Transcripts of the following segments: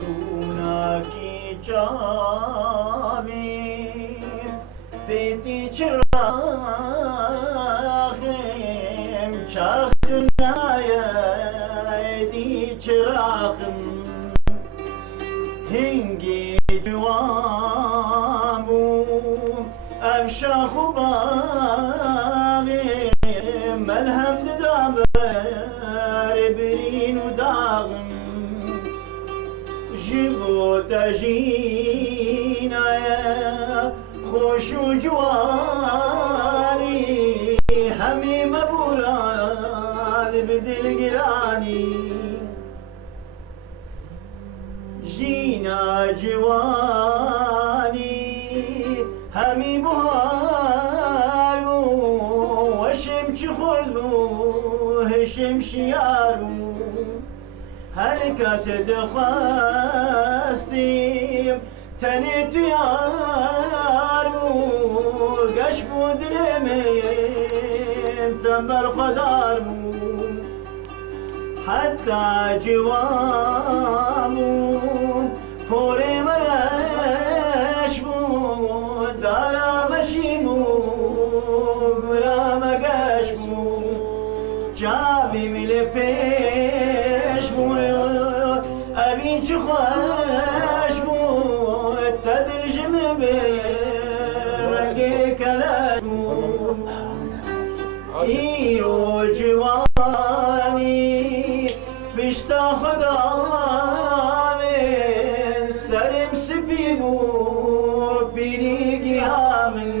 ڕووناکی چاویم پێتی چراغم چاخم نایەدی چراغم هنگی جوان بوم ئەم شاخ و باغم مەلهەم ددا بەر برین و داغم ji bo te jînaya xweş û ciwanî hemî me boran bi dilgiranî jîna ciwanî hemî buhar bû weşim çi xurt bû hişim şiyar bû her kese dixwastîm tenê tu yar bû geş bû dilê min tembel xwedar bû heta ciwan bûm porê me reş bû dara me şîn bû gura me geş bû çavê min lê pêş bû evîn çi xweş bû te dil ji min bê rengê keleş bû îro ciwanî pişta xweda min serim spî bû pîrî giha min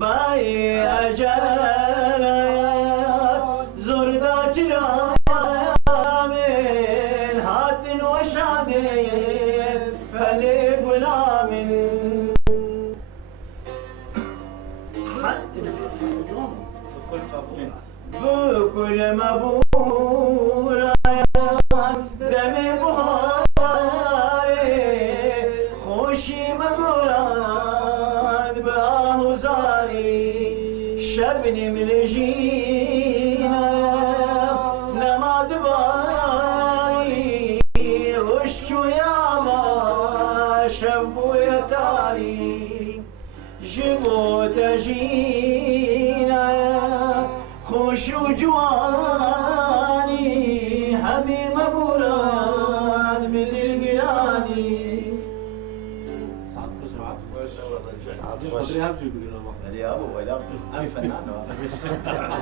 bayê ecelet zor da çira min hatin weşandê pelê gula min بكل مبوراyan demê buharê xweşî me gorand bi ahuzarî şebnêm li jînayem nema dibarî roj çûya me şev bûye tarî ji bo te jînayem خوش و جوانی همه مبوران به دلگرانی خوش. ولی ابو ولی ام فنان